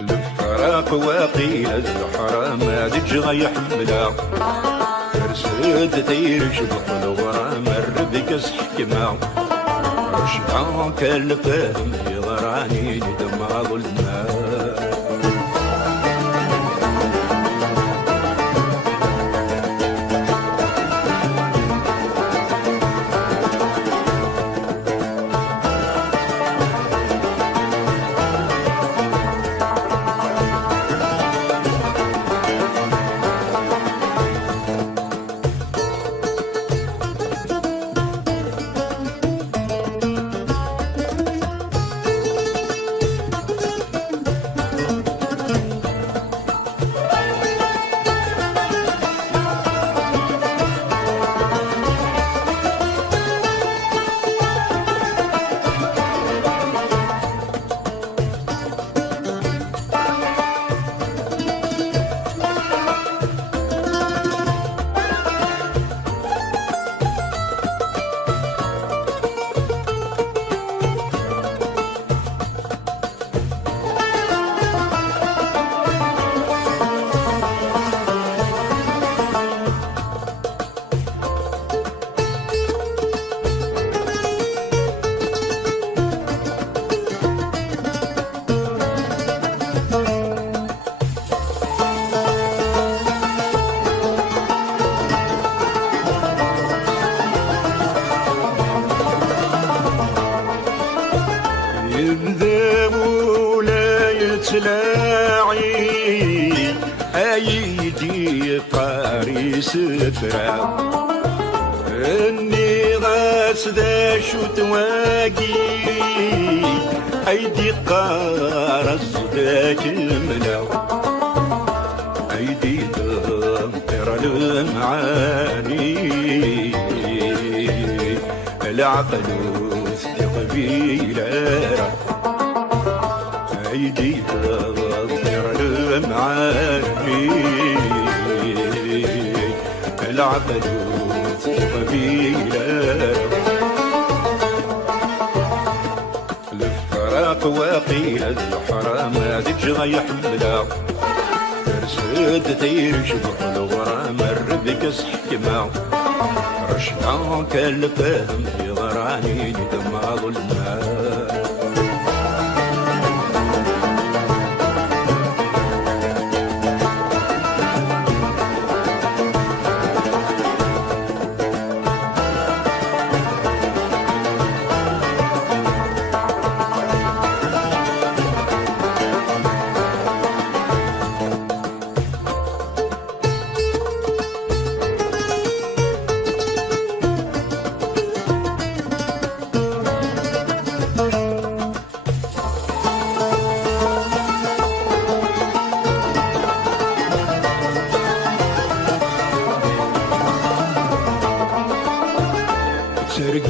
الفراق واقيل الزحرة ما دجغ يحملها ترسد تير شبح الورا مر بكس حكمة رشعان كالفهم يضراني لدمع ظلمة تلاعي ايدي قاري سفرة اني غاسدة شو تواقي ايدي قارص ذاك الملا ايدي تمطر المعاني العقل قبيلة ايدي تغير المعاني العقل قبيلة الفراق واقيل الزحرة ما تجغى يحملها ترسد تير شبح الورا مر بكس حكمة رشعان كالفهم يضراني لدمع ظلمة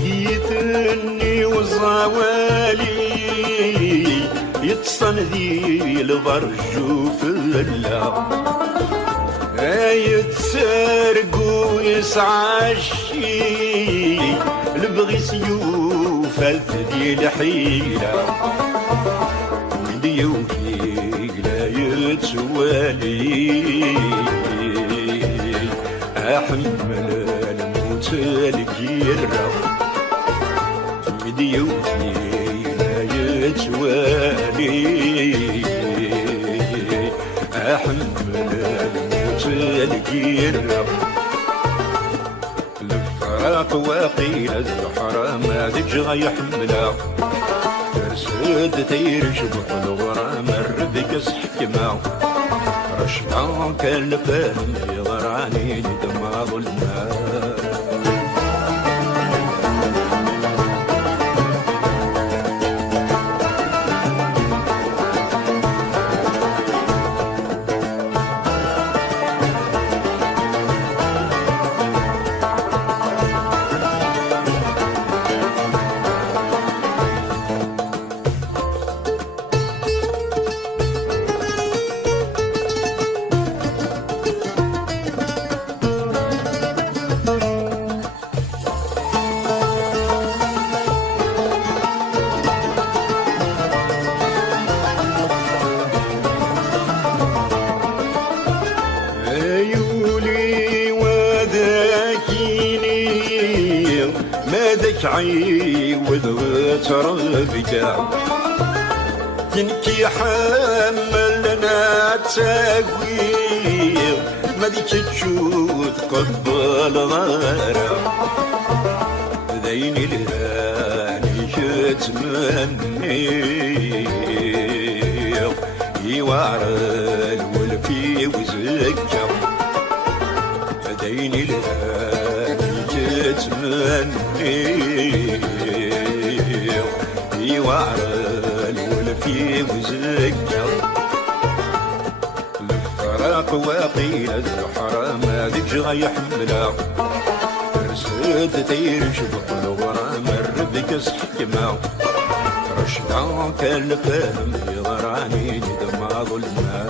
سرقيتني وزوالي يتصندي البرج في الليل يتسرق ويسعى الشي البغي سيوف الثدي الحيلة ديوكي لا يتوالي أحمل الموت الكيرة ديوكي لا يتوالي أحمل الموت الكيرة الفراق واقيل الزحرة ما تجغى يحملها ترسد تير شبح الورا مر بكس حكمة رشعان كالفهم يضراني لدمع ظلمة تعيوذ وتربقع ينكي حملنا تاقوير ما ديك تشوت قبل غارة ذيني الهاني تتمني يوعر الولفي وزكا ذيني الهاني تتمني يوعر الولفي وزكا الفراق وقيل الزحرة ما ذيك غيحملها ترسد تيرش بطل ورا مرد كسحكما رشدا كالفهم يغراني دما ظلما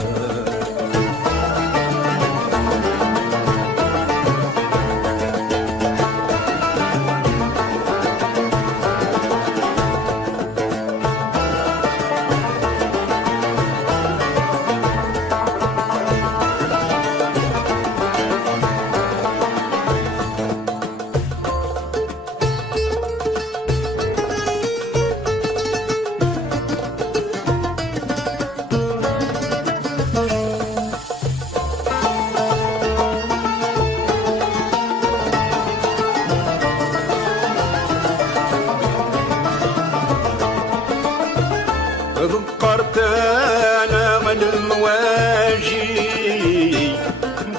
ذكرت انا من المواجي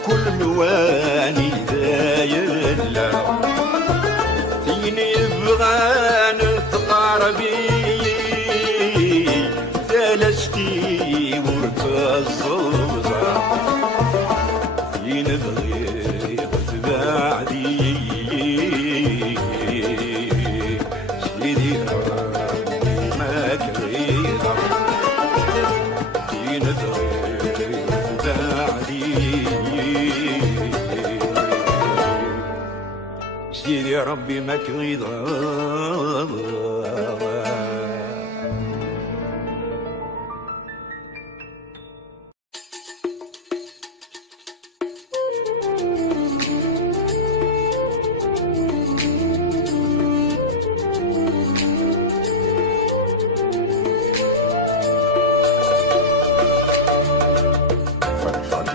كل مواني ذايلا فيني يبغى نتقاربي ثلاثتي ورتزوزة فيني بغي وتبعدي سيدي ما كريت سيدي يا ربي ما كريد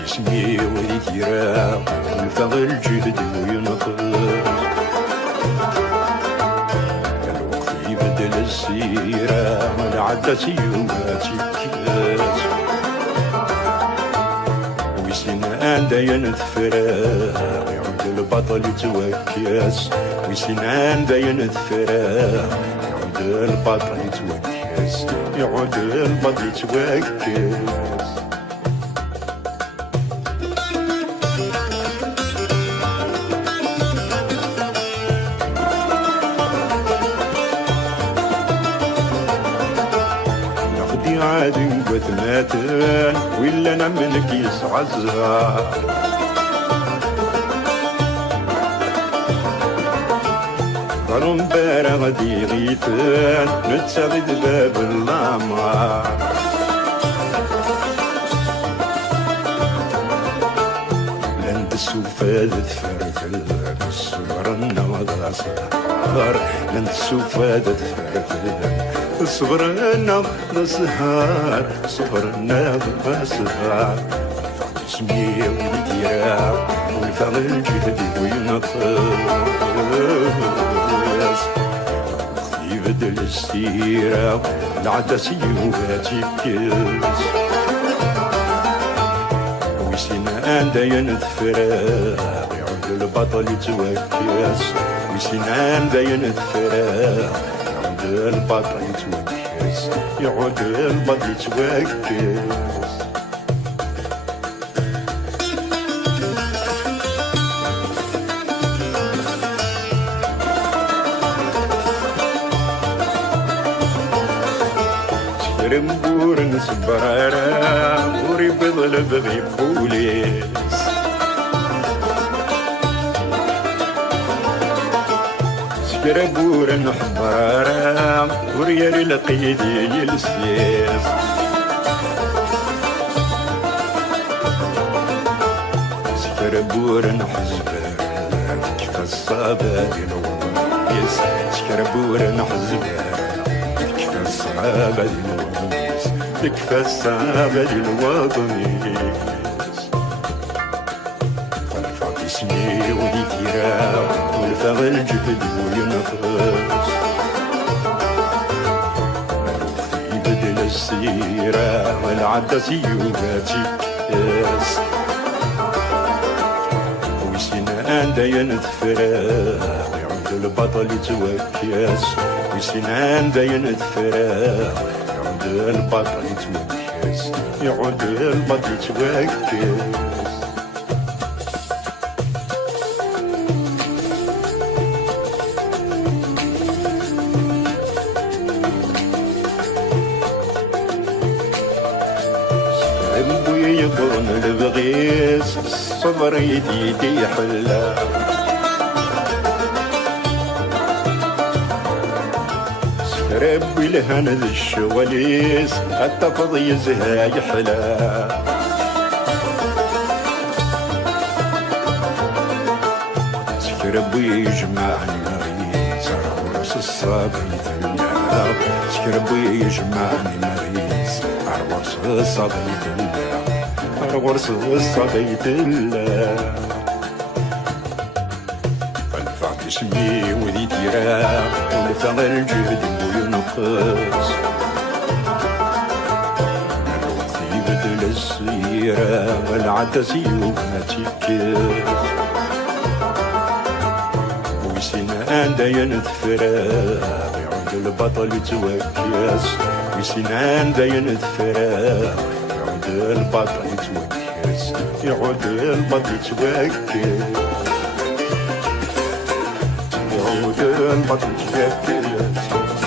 اسمي وليد يراب والفضل جهد وينقص الوقت يبدل السيرة والعدة يوماتي كاس وسنان داين ثفراغ يعود البطل يتوكاس وسنان داين ثفراغ يعود البطل يتوكاس يعود البطل يتوكاس عادي وثماتن ولا نملك يسعى الزهر ضرم بارا غدي غيثان نتسغد باب العمار لند السوفاد تفرفل الصغر النوض صغار لند السوفاد تفرفل صبرنا نسهر صبرنا نسهر اسمي ولديرا والفضل جهدي وينقص يبدل السيرة العدس يوباتي كيس وسنان داين ثفراغ يعود البطل يتوكس وسنان داين ثفراغ البطل يتوكس يعود البطل يتوكس رمبور نسبرارا وري بضل بغي بوليس سكربور نحبرارا وريالي لقيدي يلسيس سكربور نحزبرارا كيف الصابة ينور وليس تكربور نحزبها تكفى الصعابة للوطنيس تكفى الصعابة للوطنيس خلفك اسمي وليتي راو والفغ الجهد وينقص بدل السيرة والعدة سيوباتي ياس وسنان داين تفراغ يعود البطل يتوكياس وسنان داين تفراغ يعود البطل يتوكياس يعود البطل يتوكياس يظن البغيس الصبر يديدي حلا ربي لهنا ذي الشواليس التفض يزها يحلا ربي يجمعني مريض عروس الصبر يدلع ربي يجمعني مريض عروس الصبر يدلع عروس الصبيت الله فالفع باسمي وذي تيرا والفع الجهد وينقص الوقت يبدل السيرة والعدس يوماتي كيف وسنان داين تفراغ يعود البطل يتوكياس وسنان داين تفراغ البطل يتوكس يعود البطل يتوكس يعود البطل يتوكس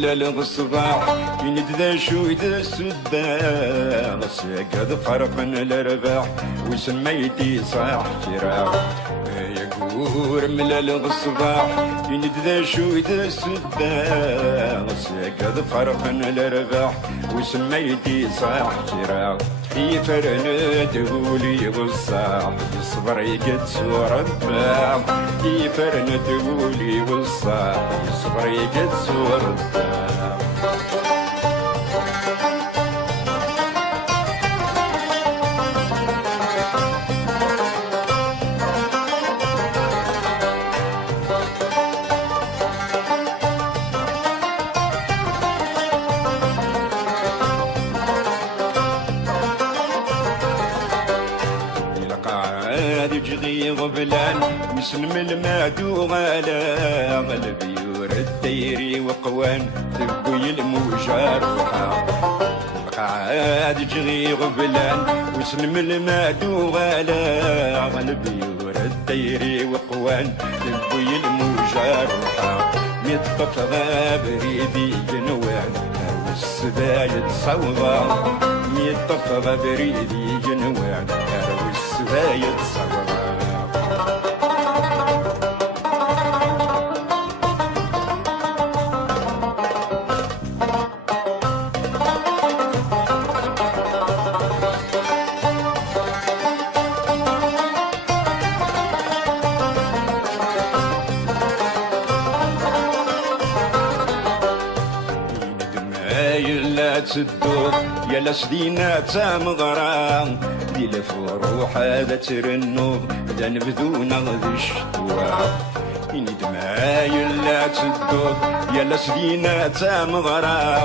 ملال الصباح يندذا شويد السداغ سيقاد فرقن الارباح وسميتي صاح شراع يقور ملال الصباح يندذا شويد السداغ سيقاد فرقن الارباح وسميتي صاح شراع يفرن تقولي والصاح يصبر يقد سور الدماغ يفرن تقولي والصاح يصبر يقد سور الدماغ يجغي غبلان مسلم المعدو غالا غلبي يورد ديري وقوان ثبوي الموجار وحا قاعد يجغي غبلان مسلم المعدو غالا غلبي يورد ديري وقوان ثبوي الموجار وحا ميطف غابري بي جنوان والسبايد صوغا ميطف غابري بي جنوان والسبايد صوغا لا تدور يا لسدينا تامغرا دي لفروح هذا ترنو دا نبذو نغذي الشتوى إني دمايل لا تدود يلا سدينا تامغرا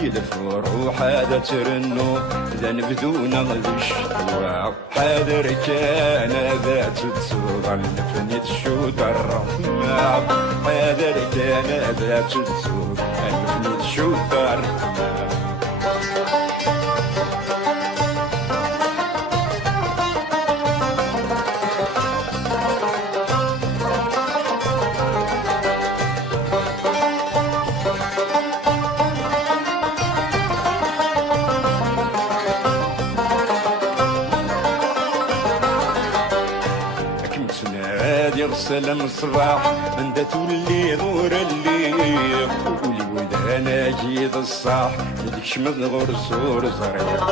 دي الفروح هذا ترنو ذا نبدونا ذي الشتوى حاضر كان ذا تتصوغ الفنيت شو درما حاضر كان ذا تتصوغ الفنيت شو درما يغسل الصباح من دا تولي ظهور الليل ولي ودانا جيد الصاح مديك شمد غرسور زريق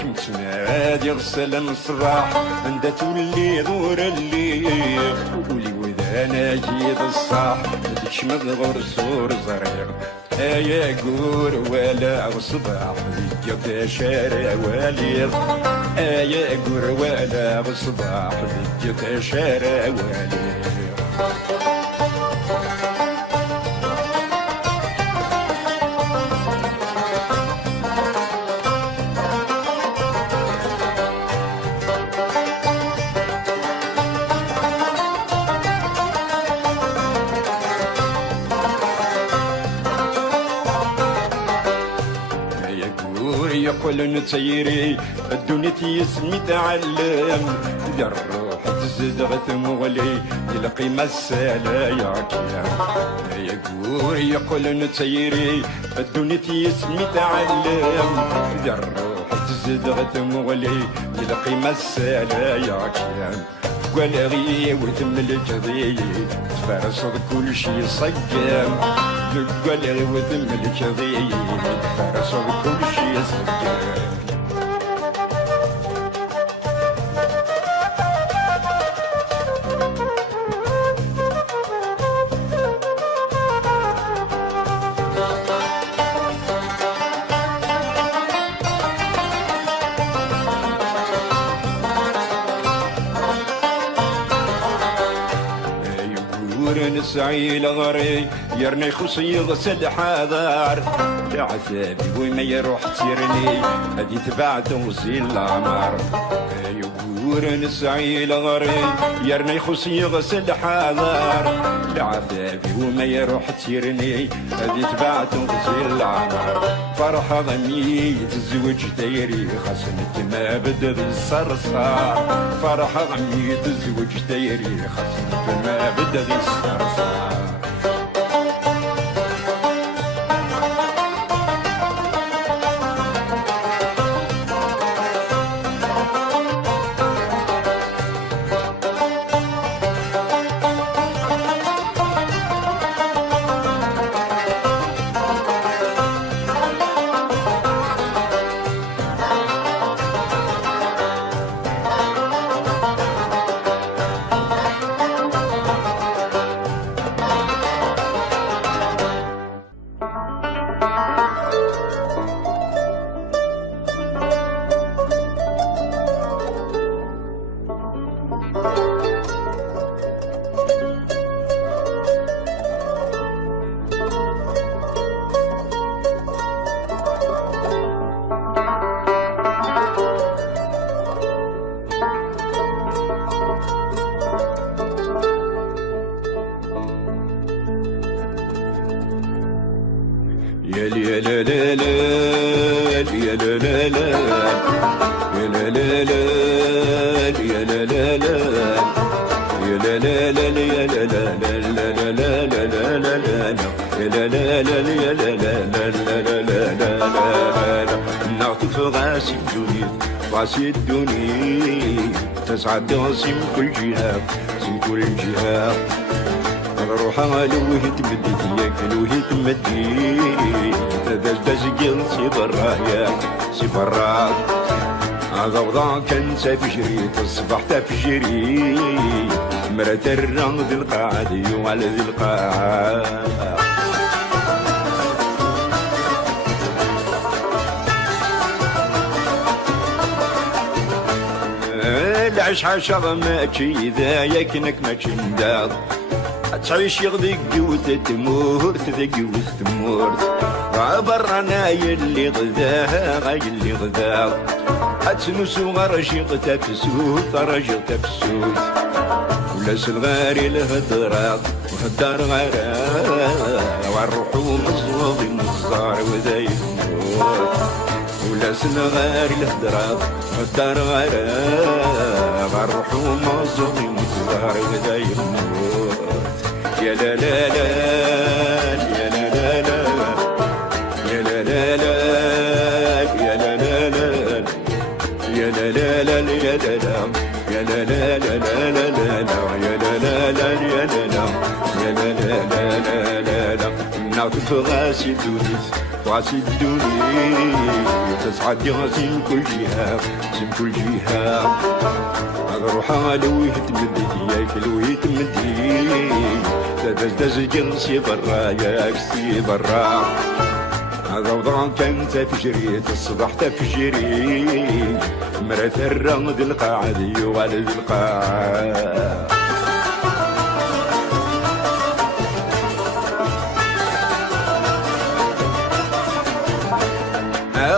كنت نادي يغسل الصباح من دا تولي ظهور الليل ولي ودانا جيد الصاح مديك شمد غرسور زريق يا قور ولا صباح ذيك شارع واليض يا قور ولا صباح ذيك شارع واليض يقول نتيري الدنيا تيسمي تعلم ذا الروح تزدغ تمغلي القيمة السالا يقول نتيري الدنيا تيسمي تعلم ذا الروح تزدغ تمغلي القيمة السالا قال غي وتملك ذي تفرص كل شي صقام قال غي وتملك ذي تفرص كل شي صقام نسعي لغري يرني خصي يغسل حذار لعذابي وما يروح تيرني هدي تبع توصيل العمر يقول نسعي لغري يرني خصي يغسل حذار لعذابي وما يروح تيرني هدي تبع توصيل العمر فرحة غمي تزوج دايري خصنت ما بدا الصرصار فرحة غمي تزوج دايري خصنت ما بدا الصرصار يا لا لا لا لا يا لا لا لا يا لا لا لا يا لا لا لا يا لا لا لا يا لا لا لا لا لا لا لا يا لا لا لا يا لا لا لا لا لا لا نعطف غاسي الدنيا غاسي الدنيا تسعد غاسي من كل جهة من كل جهة روحها لوه تمدي فيك لوه تمدي تدز قل سي برايا سي برا غوضا كان تفجري تصبح تفجري مرات الرمض ذي القاعدي وعلى ذي القاعة العش عشر ماشي ذا يكنك ماشي نداض تعيش يغذيك قوة تمورت ذي قوة تمورت برنا يلي غذاها غاي اللي غذاها أتنسو غرشيق تفسوت رجل تفسوت ولا سلغاري الهدرة وهدار غرا والروحو مزوضي مزار وذا يموت ولا سلغاري الهدرة وهدار غرا والروحو مزوضي مزار وذا يموت يا لا لا لا يا لا لا لا يا لا لا لا يا لا لا لا يا لا لا لا يا لا لا يا لا لا لا لا لا لا يا لا لا لا يا لا لا يا لا لا لا لا لا نعطف غاسي دونيس غاسي دونيس تسعد غاسي من كل جهة من كل جهة روحها لويه تمدي ياك لويه تمدي دز جنسي برا ياك سي برا هذا وضعان كان تفجري الصباح تفجري مرات الرمد القاعد يوالد القاعد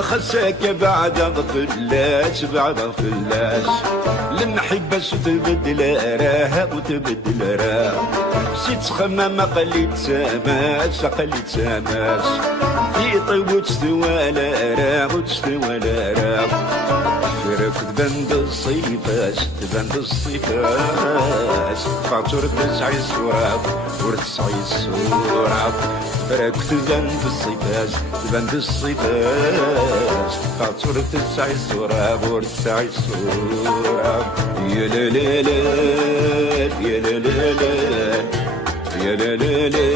خساك بعد غفلاش بعد غفلاش المحبة تبدل راها وتبدل راها سيت خمامة قليت ساماس قليت ساماس في طيب وتستوى لا راه وتستوى لا راه فرق تبان بالصيفاس تبان بالصيفاس فاتورة تسعي الصوراب ورتسعي الصوراب فرق تبان بالصيفاس تبان بالصيفاس فاتورة تسعي الصوراب ورتسعي الصوراب يا لا لا لا يا لا لا لا يا لا لا لا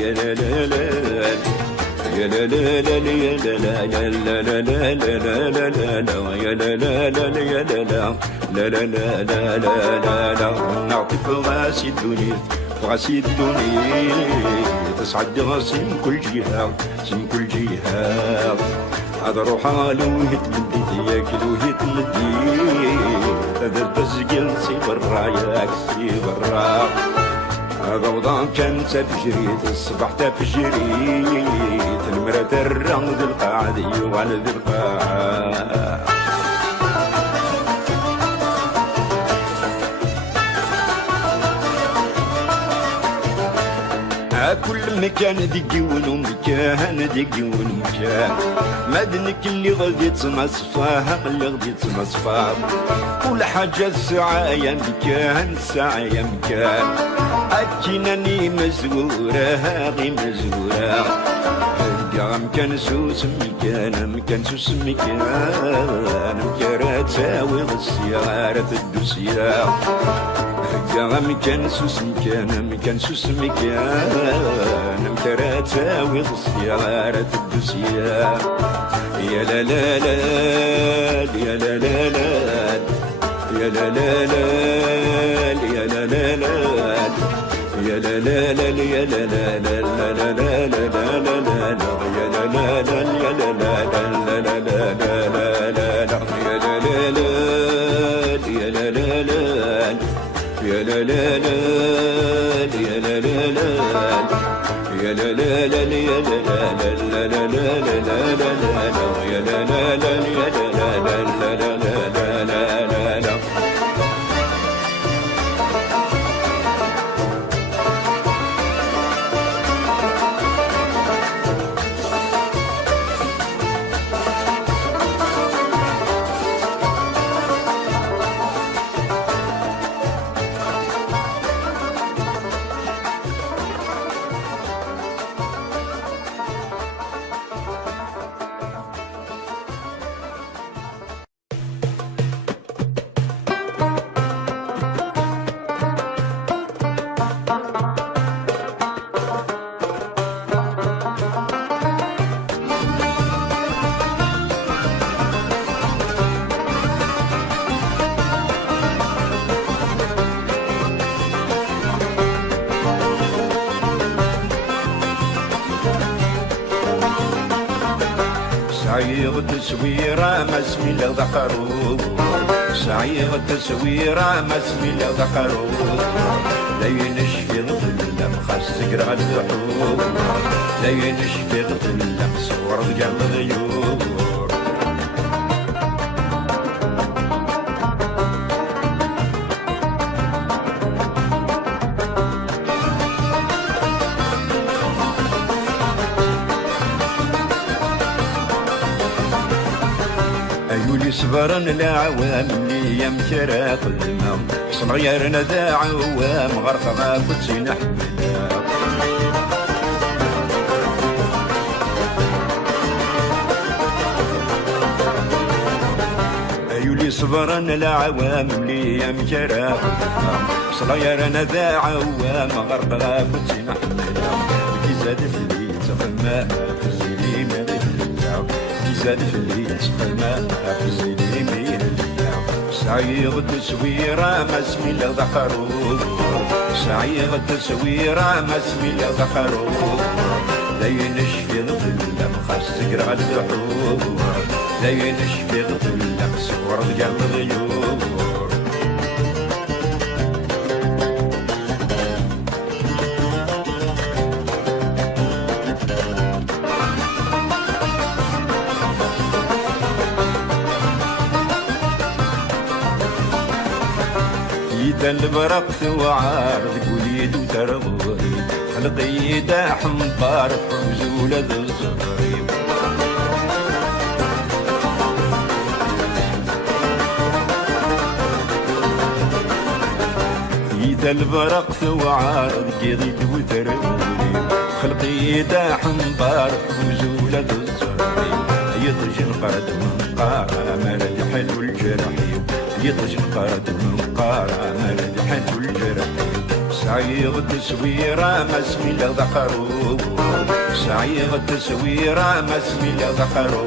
يا لا لا لا يا لا لا لا يا لا لا لا لا لا لا لا لا لا يا لا لا لا يا لا لا لا لا لا لا لا لا نعطيك غاسي الدنيا غاسي الدنيا تصعد غاسي من كل جهة من كل جهة هذا روحها لوهي تمدي ياك لوهي تمدي هذا البزقل سي برا ياك سي برا هذا وضعان كان تفجري الصباح تفجري المرا الرمد القاعد وعلى ذي القاعد كل مكان دقي ونمكان دقي ونمكان مدنك اللي غادي تنصفاها اللي غادي تنصفاها كل حاجة الساعة يا مكان الساعة يا مكان أكيناني مزورة هاغي مزورة هلقا مكان سوس مكان مكان سوس مكان مكان تاوي السيارة الدوسية هلقا مكان سوس مكان مكان سوس مكان مكان تاوي السيارة الدوسية يا لا لا لا يا لا لا لا يا لا لا لا يا لا لا لا يا لا لا لا يا لا لا لا لا لا لا لا لا لا يا لا لا لا يا لا لا لا لا لا لا لا يا لا لا لا يا لا لا لا يا لا لا لا يا لا لا لا يا لا لا لا يا لا لا لا لا لا لا لا يا لا لا لا يا لا لا لا لا لا لا لا صعيغ التصويرة ما اسمي لا ذكرو صعيغ التصويرة ما اسمي لا ذكرو لا ينشفي ظلم خاص تقرا البحور لا ينشفي ظلم صور رجال غيور أيولي صبرن العوام اللي يمشرا قدما صغيرنا ذا عوام غرقها كنتي نحبنا أيولي صبرن العوام اللي يمشرا قدما صغيرنا ذا عوام غرقها كنتي نحبنا كي زادت لي تفهمها في الزيني زادت اللي تفهمها في الزيني سعيغ التسويرة ما اسمي الا ذكرو سعيغ التسويرة ما اسمي الا ذكرو لا ينشفي ظلم خاص تقرا البحور لا ينشفي ظلم صور رجال غيور البرق وعارض قوليد وترغري خلقي دا حمقار فوز ولد الزهري في البرق وعارض قوليد وترغري خلقي دا حمقار فوز ولد الزهري يطج القرد من قارة مرد حلو الجرحي يطج القرد من قارة مرد حلو الجرحي سعيغ التسويرة ما اسمي الا ذكرو سعيغ التسويرة ما اسمي الا ذكرو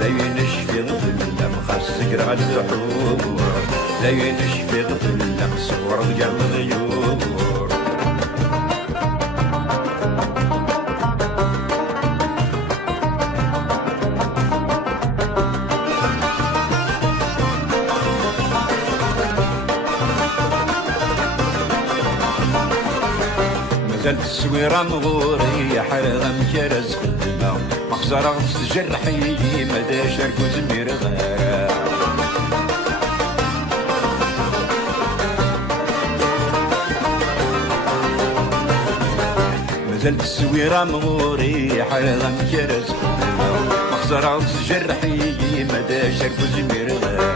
لا ينشفي ظلم خاص تقرا البحور لا ينشفي ظلم صور رجال غيور زاد السويرة مغوري حرغة مجرز خدمة مخزرة تجرحي مدى شاركو زمير غارة مازال السويرة مغوري حرغة مجرز خدمة مخزرة تجرحي مدى شاركو زمير غارة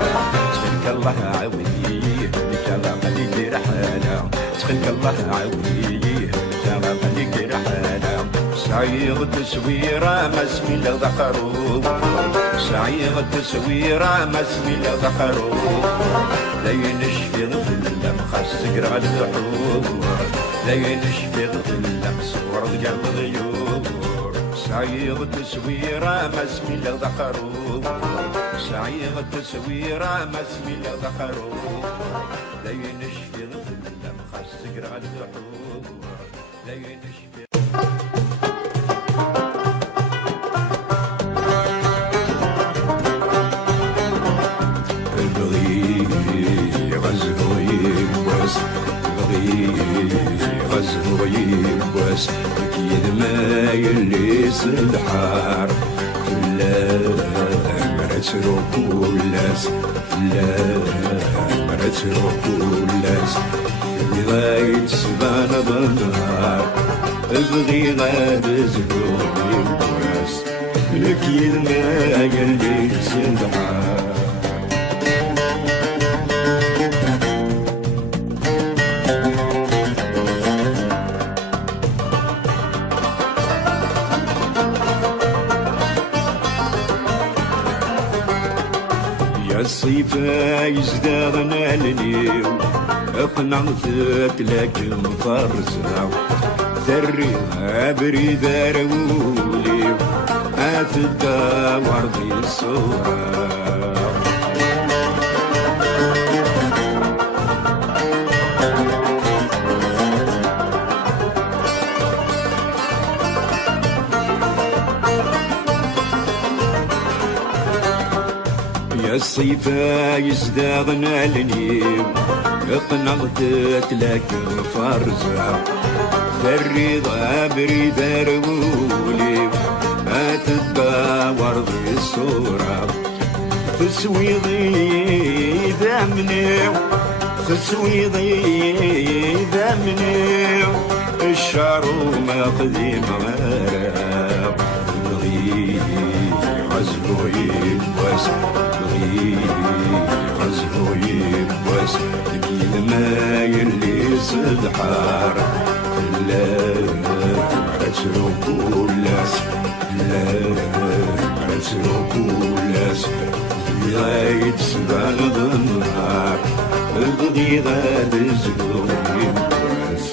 تخلك الله عاوديه لك الله خليك رحالة تخلك الله عاوديه خليك رحالة سعيغ التسويرة ما اسمي الا ذكرو سعيغ التسويرة ما اسمي الا ذكرو لا ينشفي ظلم خاص تقرا البحور لا ينشفي ظلم صور رجال غيور سعيغ التسويرة ما اسمي الا ذكرو سعيغ التسويرة ما اسمي الا ذكرو لا ينشفي ظلم خاص تقرا البحور لا ينشفي غزه ويبوس أكيد ما يليس الحار لا مرت روكولاس لا مرت روكولاس في غاية سبان بالنهار ابغي غاد زهور يبوس أكيد ما يليس الحار الصيفة يزدغنا النيو اقنعتك لكن فرزة ثريها بريد رولي أتدور ذي الصورة الصيفة يزداغنا النيم قنغت تلاك فرزة الرضا بريدة رولي ما تبقى ورد الصورة تسويضي ذمني تسويضي ذمني الشعر ماخذي مغارب بغي عزلو يبوس بغي عزلو يبوس كيد ما يلي صدحار لا عسرو كولاس لا عسرو كولاس في غاية سبان النهار الغدي غاد الزلو يبوس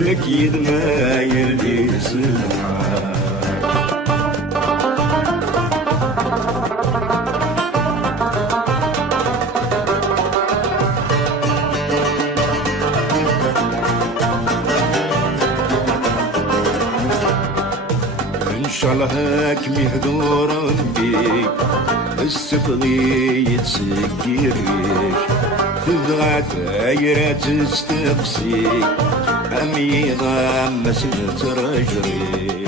لكيد ما يلي صدحار شالهاك مهدور بيك السفغي يتسكريش تبغى ثايرة تستقسي أمي غامس ترجريش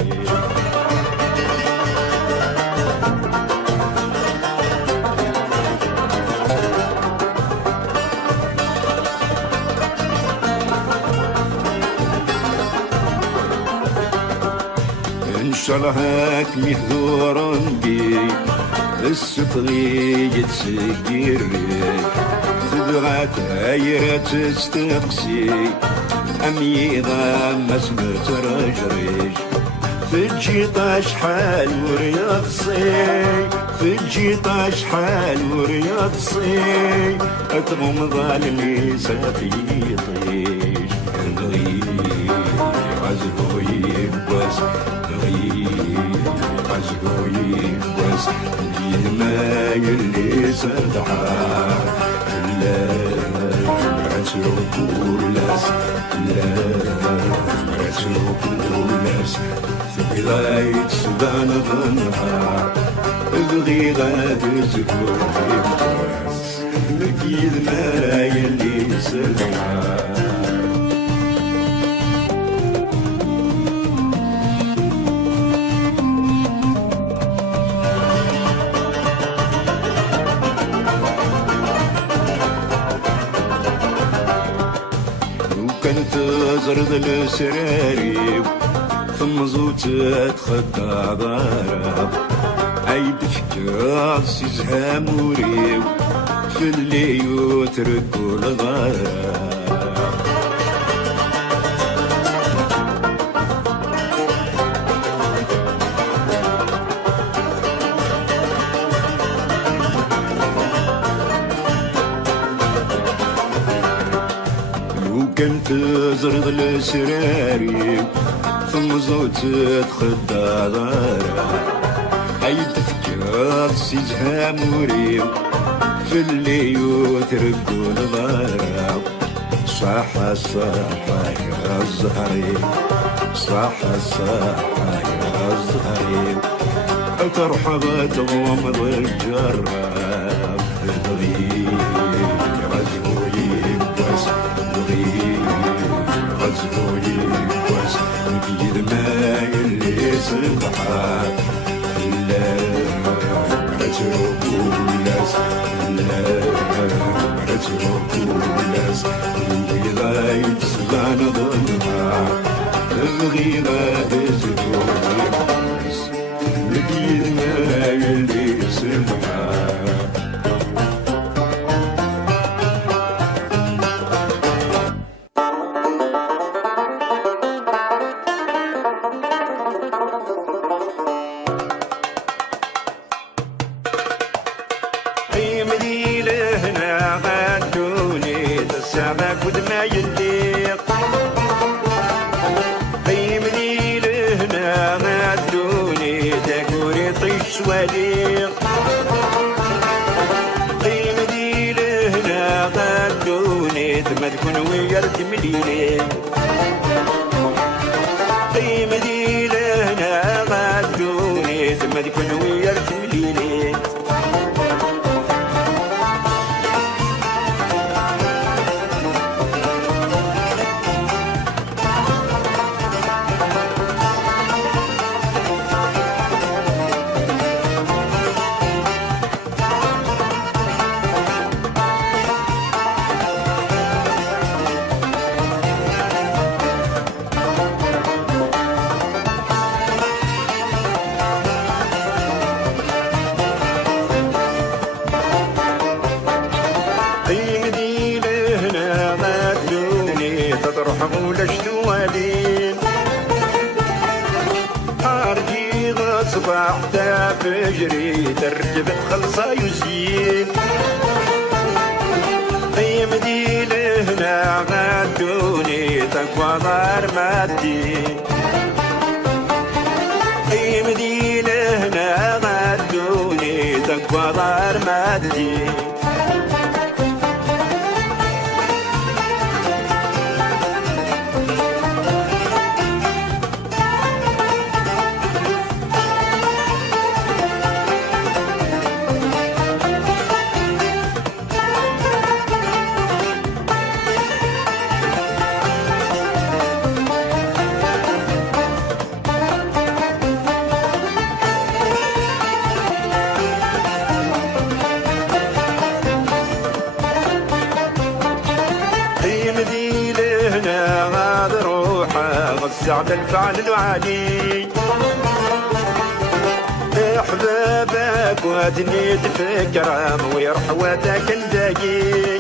شالهاك مهدور بيك السفغي يتسكريش تبغى ثايرة تستقسي أمي غامس مترجريش تجي طاشحال ورياض صي تجي طاشحال ورياض صي أتغم ظالمي سافيطيش بغي عزلو يبوس عزلو يبوس اليد ما يلي سدحار لا عزلو كولاس لا عزلو كولاس في غاية سبان النهار بغي غاد زلو يبوس اليد ما يلي سدحار كنت زرد السراري ثم زوت تخدع ضارب عيبك كاس يزهام وريو في اللي يتركوا الغارب كنت زرد السراري ثم زوت تخدع ضارب عيدت كاس يزهام وريو في اللي يتركوا الغارب صاحة صاحة يا الزهري صاحة صاحة يا الزهري ترحب تغمض الجراب بغي عزلو يبوس بغي عزلو يبوس نكيد ما يلي صدحار لا عزلو كولاس لا عزلو كولاس بغي غايب سبان ظنها بغي غايب زلو يبوس نكيد ما يلي صدحار سامك ودما يليق قيمني لهنا مدوني تاكوري طيش سواليق قيمني لهنا مدوني تما تكون ويا التمليلي قيمني لهنا مدوني تما تكون ويا التمليلي ولاش توالين أرجي صباح تفجري تركب خلصة يزين أي مدينة هنا غدوني تقوى دار مادين أي مدينة هنا غدوني تقوى دار مادين سعد الفعل الوعدي احبابك وادني تفكرهم ويرحواتك الباقي